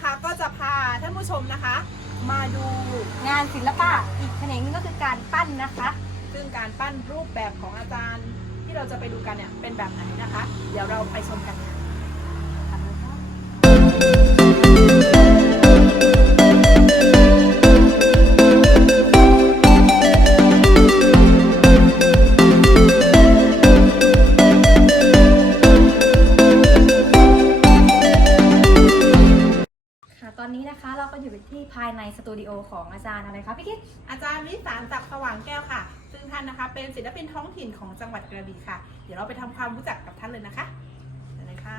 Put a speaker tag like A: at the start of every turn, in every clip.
A: นะคะก็จะพาท่านผู้ชมนะคะ มาดู
B: งานศิลปะอีกแขนงนึงก็คือการปั้นนะคะ
A: ซึ่งการปั้นรูปแบบของอาจารย์ที่เราจะไปดูกันเนี่ยเป็นแบบไหนนะคะ เดี๋ยวเราไปชมกันค่ะ
B: ตอนนี้นะคะเราก็อยู่ที่ภายในสตูดิโอของอาจารย์อะไรคะพี่คิด
A: อาจารย์วิสารศักดิ์สว่างแก้วค่ะ ซึ่งท่านนะคะเป็นศิลปินท้องถิ่นของจังหวัดกระบี่ค่ะ เดี๋ยวเราไปทำความรู้จักกับท่านเลยนะคะเชิญเลยค่ะ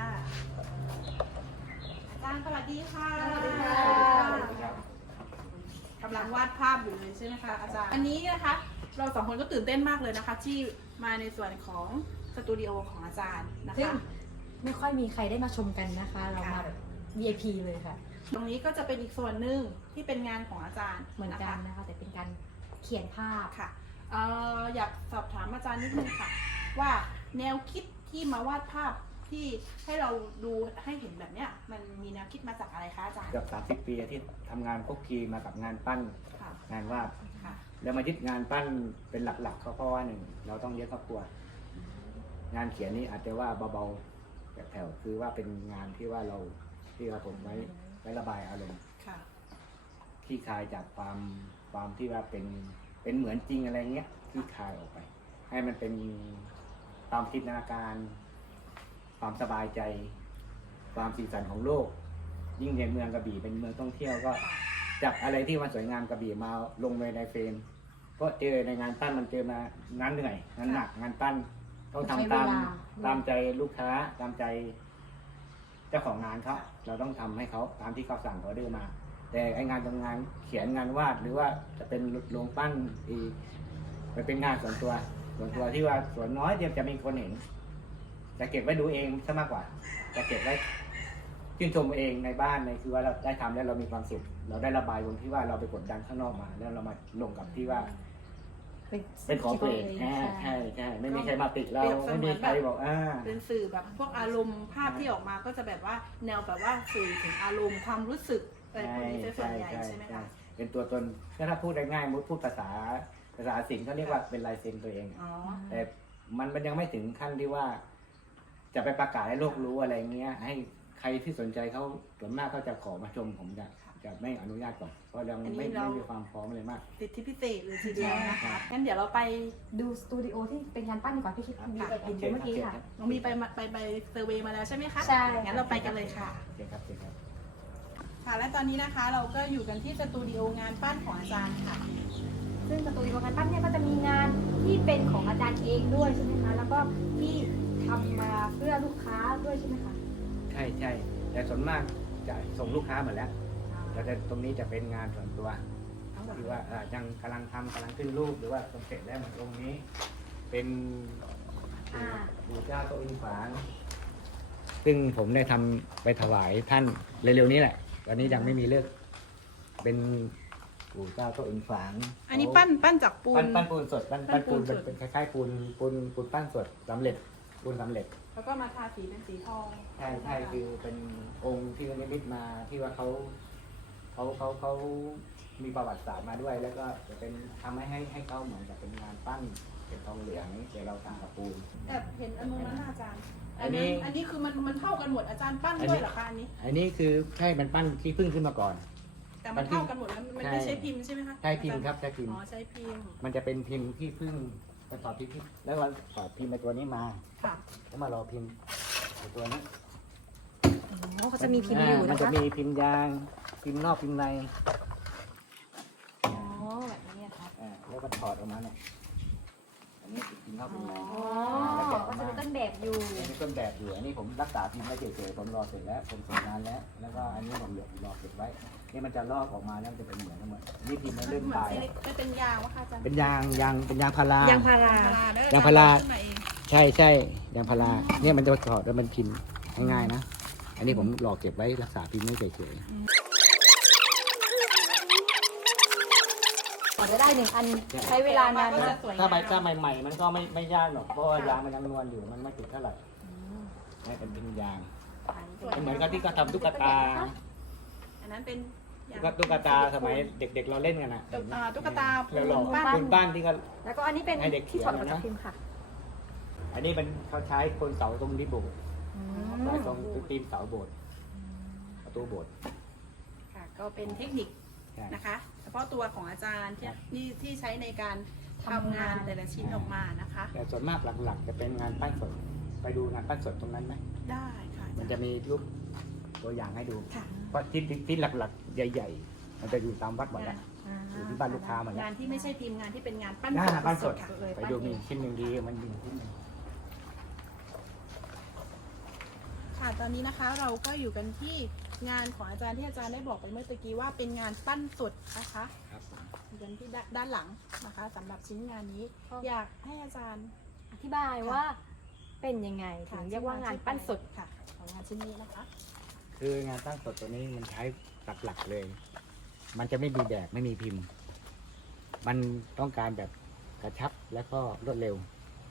A: อาจารย์สวัสดีค่ะสวัสดีค่ะกำลังวาดภาพอยู่เลยใช่ไหมคะอาจารย์อันนี้นะคะเราสองคนก็ตื่นเต้นมากเลยนะคะ ที่มาในส่วนของสตูดิโอของอาจารย์นะ
B: ซึ่ง
A: คะ
B: ไม่ค่อยมีใครได้มาชมกันนะคะ เรามาแบบ VIP เลยค่ะ
A: ตรงนี้ก็จะเป็นอีกส่วนหนึ่งที่เป็นงานของอาจารย์
B: เหมือนกันนะคะแต่เป็นการเขียนภาพ
A: ค่ะอยากสอบถามอาจารย์นิดนึงค่ะ ว่าแนวคิดที่มาวาดภาพที่ให้เราดูให้เห็นแบบเนี้ยมันมีแนวคิดมาจากอะไรคะอาจารย์
C: เกือบ30 ปีที่ทำงานพวกคีมากับงานปั้น
A: ค่ะ
C: งานวาด
A: ค่ะ
C: แล้วมายึดงานปั้นเป็นหลักๆเพราะว่าหนึ่งเราต้องเลี้ยงครอบครัว งานเขียนนี้อาจจะว่าเบาๆแบบแผ่วคือว่าเป็นงานที่ว่าเราผมไว้ระบายอารมณ์
A: ค่ะ
C: ที่คลายจากความที่ว่าเป็นเหมือนจริงอะไรเงี้ยที่คลายออกไป ให้มันเป็นความจินตนาการ ความสบายใจ ความสีสันของโลก ยิ่งในเมืองกระบี่เป็นเมืองท่องเที่ยวก็จับอะไรที่มันสวยงามกระบี่มาลงในเฟรมเพราะเจอในงานปั้นมันเจอมางานเหนื่อยงานหนักงานปั้นต้องทำตามใจลูกค้าตามใจเจ้าของงานเขาเราต้องทำให้เขาตามที่เขาสั่งออเดอร์มา แต่ไองานทำงานเขียนงานวาดหรือว่าจะเป็นโรงปั้นอีกมันเป็นงานส่วนตัวที่ว่าส่วนน้อยเดียวจะมีคนเห็นจะเก็บไว้ดูเองซะมากกว่าจะเก็บไว้ชื่นชมเองในบ้านในคือว่าเราได้ทำแล้วเรามีความสุขเราได้ระบายตรงที่ว่าเราไปกดดันข้างนอกมา แล้วเรามาลงกับที่ว่าเป็นของตัวเองใช่ไม่มีใครมาติดเราไม่มีใครบอก
A: เป็นสื่อแบบพวกอารมณ์ภาพที่ออกมาก็จะแบบว่าแนวแบบว่าสื่อถึงอารมณ์ความรู้สึกอะไรพวกนี้เป็นส่วนใหญ่ใช่ไหมคะ
C: เป็นตัวตนถ้าพูดง่ายๆพูดภาษาศิลป์เขาเรียกว่าเป็นลายเซ็นตัวเองแต่มันยังไม่ถึงขั้นที่ว่าจะไปประกาศให้โลกรู้อะไรเงี้ยให้ใครที่สนใจเขาส่วนมากเขาจะขอมาชมผมจะไม่อนุญาตก่อนเพราะยังไม่มีความพร้อมเลยมาก
A: สิทธิพิเศษเลยทีเดียวนะคะงั้นเดี๋ยวเราไป
B: ดูสตูดิโอที่เป็นงานปั้นดีกว่าพี่คิดมีเห็นเมื่อกี้ค่ะ
A: น้องมีไปเซอร์เวย์มาแล้วใช่ไหมคะ
B: ใช่
A: งั้นเราไปกันเลยค่ะ
C: เชิญครับ
A: ค่ะและตอนนี้นะคะเราก็อยู่กันที่สตูดิโองานปั้นของอาจารย์ค่ะ
B: ซึ่งสตูดิโองานปั้นเนี่ยก็จะมีงานที่เป็นของอาจารย์เองด้วยใช่ไหมคะแล้วก็ที่ทำมาเพื่อลูกค้าด้วยใช่ไหมคะ
C: ใช่แต่ส่วนมากจะส่งลูกค้าหมดแล้วแต่ตรงนี้จะเป็นงานส่วนตัวคือว่ายังกำลังขึ้นรูปหรือว่าเสร็จแล้วเหมือนตรงนี้เป็นปู่เจ้าโตอินฝางซึ่งผมได้ทำไปถวายท่านเร็วๆนี้แหละวันนี้ยังไม่มีเลิกเป็นปู่เจ้าโตอินฝาง
A: อันนี้ปั้นจากปูน
C: ปั้นปูนสดปั้นปูนเป็นคล้ายๆปูนปั้นสดสำเร็จปูนสำเร็จ
A: แล้วก็มาทาสีเป็นสีทอง
C: ใช่คือเป็นองค์ที่นิมิตมาที่ว่าเขามีประวัติศาสตร์มาด้วย แล้วก็จะเป็นทำให้เขาเหมือนกับเป็นงานปั้นเป็นทองเหลืองเดี๋ยวเราทำกับปูน
A: เห็นอันนู้นนะอาจารย์อันนี้คือมันเท่ากันหมดอาจารย์ปั้นด้วยเหรอคะอัน
C: นี้คือใช่มันปั้นที่พึ่งขึ้นมาก่อน
A: แต่มันเท่ากันหมดแล้วมันไม่ใช่พิมพ์ใช่ไหมคะ
C: ใช่พิมพ์ครับใช่พิมพ์
A: อ๋อใช่พิมพ์
C: มันจะเป็นพิมพ์ที่พึ่งไปต่อพิมพ์แล้วเราต่อพิมพ์ในตัวนี้มาแล้วมารอพิมพ์ตัวนี้
B: เขาจะมีพิมพ์อยู่นะคะ
C: มันจะมีพิมพ์ยางพิมพ์นอกพิมพ์ใน
B: แบบนี้ค่ะ
C: แล้วก็ถอดออกมาเนี่ยอันนี้พิมพ์นอกพิมพ์ใน
B: ก็จะมีต้นแบบอยู่
C: มีต้นแบบอยู่อันนี้ผมรักษาพิมพ์ไว้เฉยๆผมรอเสร็จแล้วผมส่งงานแล้วก็อันนี้ผมรอเก็บไว้นี่มันจะลอกออกมาแล้วจะเป็นเหมือนกันหมดนี่พิมพ์มันเริ่มตาย
A: แล้วเป็นยางวะคะอาจารย์
C: เป็นยางพาราย
B: างพา
C: ราใช่ยางพาราเนี่ยมันจะถอดแล้วมันพิมพ์ง่ายๆนะอันนี้ผมรอเก็บไว้รักษาพิมพ์ไว้เฉยๆ
B: จะได้1 อันใช้เวลานานมาก
C: ถ้าใหม่ๆมันก็ไม่ยากหรอกเพราะว่ายางมันยังนวลอยู่มันไม่ติดเท่าไหร่นี่เป็นยางเหมือนกับที่เขาทำตุ๊กตา
A: อันนั้นเป็นอย่าง
C: ก็ตุ๊กตาสมัยเด็กๆเราเล่นกันนะ
A: ตุ๊กตา
C: แล้วเรา
A: ปูนปั้น
C: ปูนปั้นที่เขา
B: แล้วก็อันนี้เป็น
C: ให้เด็กเขี
B: ที่
C: ยน
B: ถอดออก
C: นะ
B: จากพิมพ์ค่ะ
C: อันนี้มันเขาใช้คนเสาตรงที่โบสถ์ไว้ตรงตีนเสาโบสถ์ประตูโบสถ์
A: ค่ะก็เป็นเทคนิค
C: ใช่
A: นะคะเฉพาะตัวของอาจารย์ที่ใช้ในการทำงานแต่ละชิ้นออกมานะคะ
C: แต่ส่วนมากหลักๆ จะเป็นงานปั้นสดไปดูงานปั้นสดตรงนั้นไหม
A: ได้ค่ะ
C: มันจะมีรูปตัวอย่างให้ดู
A: ค่ะ
C: เพราะที่หลักๆ ใหญ่ๆ มันจะอยู่ตามวัดหมดแล้วอยู่ที่บ้านลูกค้าหมดแล้ว
A: งานที่ไม่ใช่พิมพ์งานที่เป็นงานปั้น
C: หน้าปั้นสด
A: ค่ะ
C: ไปดูมีชิ้นหนึ่งดีมันมีชิ้นหนึ่ง
A: ค่ะตอนนี้นะคะเราก็อยู่กันที่งานของอาจารย์ที่อาจารย์ได้บอกไปเมื่อตะกี้ว่าเป็นงานปั้นสดนะคะ
C: ครับผม
A: อยู่กันที่ด้านหลังนะคะสำหรับชิ้นงานนี้ อยากให้อาจารย์
B: อธิบายว่าเป็นยังไงถึงเรียกว่างานปั้นสด
A: ค่ะของงานชิ้นนี้นะคะ
C: คืองานปั้นสดตัวนี้มันใช้หลักๆเลย มันจะไม่มีแบบไม่มีพิมพ์ มันต้องการแบบกระชับและก็รวดเร็ว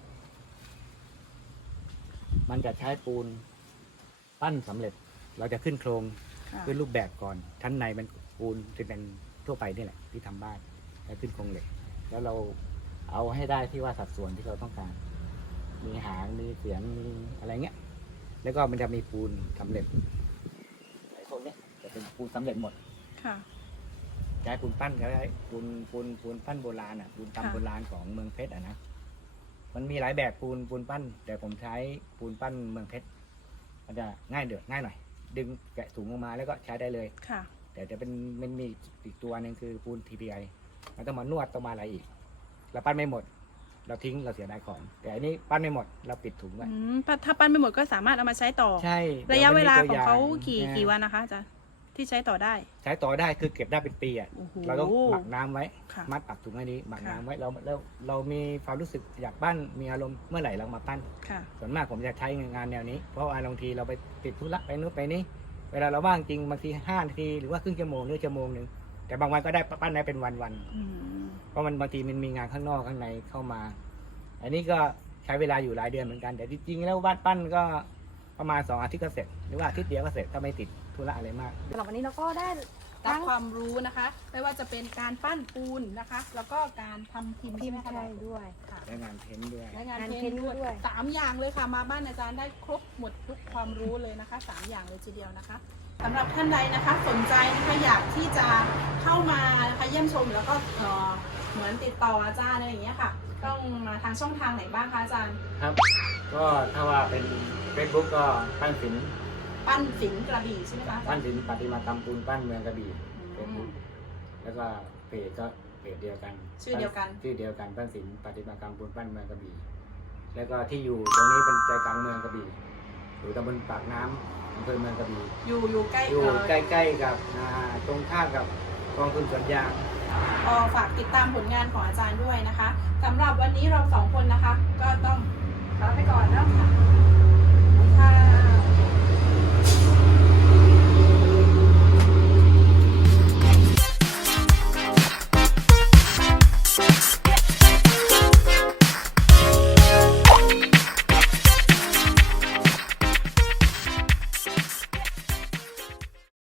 C: มันจะใช้ปูนปั้นสำเร็จ เราจะขึ้นโครง
A: ค่ะ
C: ขึ้นรูปแบบก่อนชั้นในเป็นปูนที่เป็นทั่วไปนี่แหละที่ทำบ้านแล้วขึ้นโครงเหล็ก แล้วเราเอาให้ได้ที่ว่าสัดส่วนที่เราต้องการ มีหางมีเสียงมีอะไรเงี้ย แล้วก็มันจะมีปูนสำเร็จไอ้พวกเนี้ยจะเป็นปูนสำเร็จหมด
A: ค่ะ
C: ใช้ปูนปั้นก็ได้ปูนปั้นโบราณอ่ะปูนตำ
A: ค่ะ
C: โบราณของเมืองเพชรอ่ะนะมันมีหลายแบบปูนปั้น แต่ผมใช้ปูนปั้นเมืองเพชรมันจะง่ายหน่อย ดึงแกะถุงออกมาแล้วก็ใช้ได้เลย
A: ค่ะ
C: แต่จะเป็นมันมีอีกตัวหนึ่งคือปูน TPI มันต้องมานวดต้องมาอะไรอีกเราปั้นไม่หมด เราทิ้งเราเสียดายของ แต่อันนี้ปั้นไม่หมดเราปิดถุงไว้
A: ถ้าปั้นไม่หมดก็สามารถเอามาใช้ต่อ
C: ใช่
A: ระยะเวลาของเขา
C: ดี๋ยวมันมีตัวย่
A: กี่วันนะคะอาจารย์ที่ใช้ต่อได้
C: ใช้ต่อได้คือเก็บได้เป็นปีอ่ะ
A: โอ้โห
C: เราต้องหมักน้ำไว้
A: ค่ะ
C: มัดปักถุงให้ดีหมัก
A: ค่ะ
C: น้ำไว้แล้วเรามีความรู้สึกอยากปั้นมีอารมณ์เมื่อไหร่เรามาปั้น
A: ค่ะ
C: ส่วนมากผมจะใช้งานแนวนี้เพราะว่าบางทีเราไปติดธุระไปนู้นไปนี่เวลาเราว่างจริงบางที5 นาทีหรือว่าครึ่งชั่วโมงหรือชั่วโมงหนึ่งแต่บางวันก็ได้ปั้นได้เป็นวัน
A: อืม
C: ๆเพราะมันบางทีมันมีงานข้างนอกข้างในเข้ามา อันนี้ก็ใช้เวลาอยู่หลายเดือนเหมือนกันแต่จริงๆแล้ววาดปั้นก็ประมาณ2 อาทิตย์ก็เสร็จหรือว่าอาทิตย์เดียวก็เสร็จถ้าไม่ติดธุระอะไรมาก
B: สำหรับวันนี้เราก็ได้
A: รับ
B: ทั้ง
A: ความรู้นะคะ ไม่ว่าจะเป็นการปั้นปูนนะคะ แล้วก็การทำพิมพ์
B: พิมพ์
A: ใช่ไหม
B: ไท
A: คะ
B: ยด้วย
A: ค่ะ
C: และงานเพ้นท์ด้วย
A: และงาน
B: งาน
A: เพ้
B: เพ้
A: น
B: นท์
A: ท์ด้วย
B: ด้วย
A: 3 อย่างเลยค่ะมาบ้านอาจารย์ได้ครบหมดทุกความรู้เลยนะคะ3 อย่างเลยทีเดียวนะคะสำหรับท่านใดนะคะสนใจนะคะอยากที่จะเข้ามานะคะเยี่ยมชมแล้วก็เหมือนติดต่ออาจารย์อะไรอย่างเงี้ยค่ะ ต้องมาทางช่องทางไหนบ้างคะอาจารย์
C: ครับ ก็ถ้าว่าเป็น Facebook ก็ปั้นศิลป์
A: ปั้นศิลป์กระบี่ใช่ไหมคะอาจา
C: ปั้
A: ร
C: น
A: ย์
C: ศิลป์ประติมากรรมปูนปั้นเมืองกระบี่
A: อืม
C: แล้วก็เพจก็เพจเดียวกัน
A: ชื่อเดียวกัน
C: ชื่อเดียวกันปั้นศิลป์ประติมากรรมปูนปั้นเมืองกระบี่แล้วก็ที่อยู่ตรงนี้เป็นใจกลางเมืองกระบี่อยู่ตำบลปากน้ำอำเภอเมืองกระบี่
A: อยู่ใกล้
C: อยู่ใกล้ๆกับตรงข้ามกับกองทุนสวนยาง
A: ฝากติดตามผลงานของอาจารย์ด้วยนะคะสำหรับวันนี้เรา2 คนนะคะ ก็ต้องลาไปก่อนแล้วค่ะสวัสดีค่ะ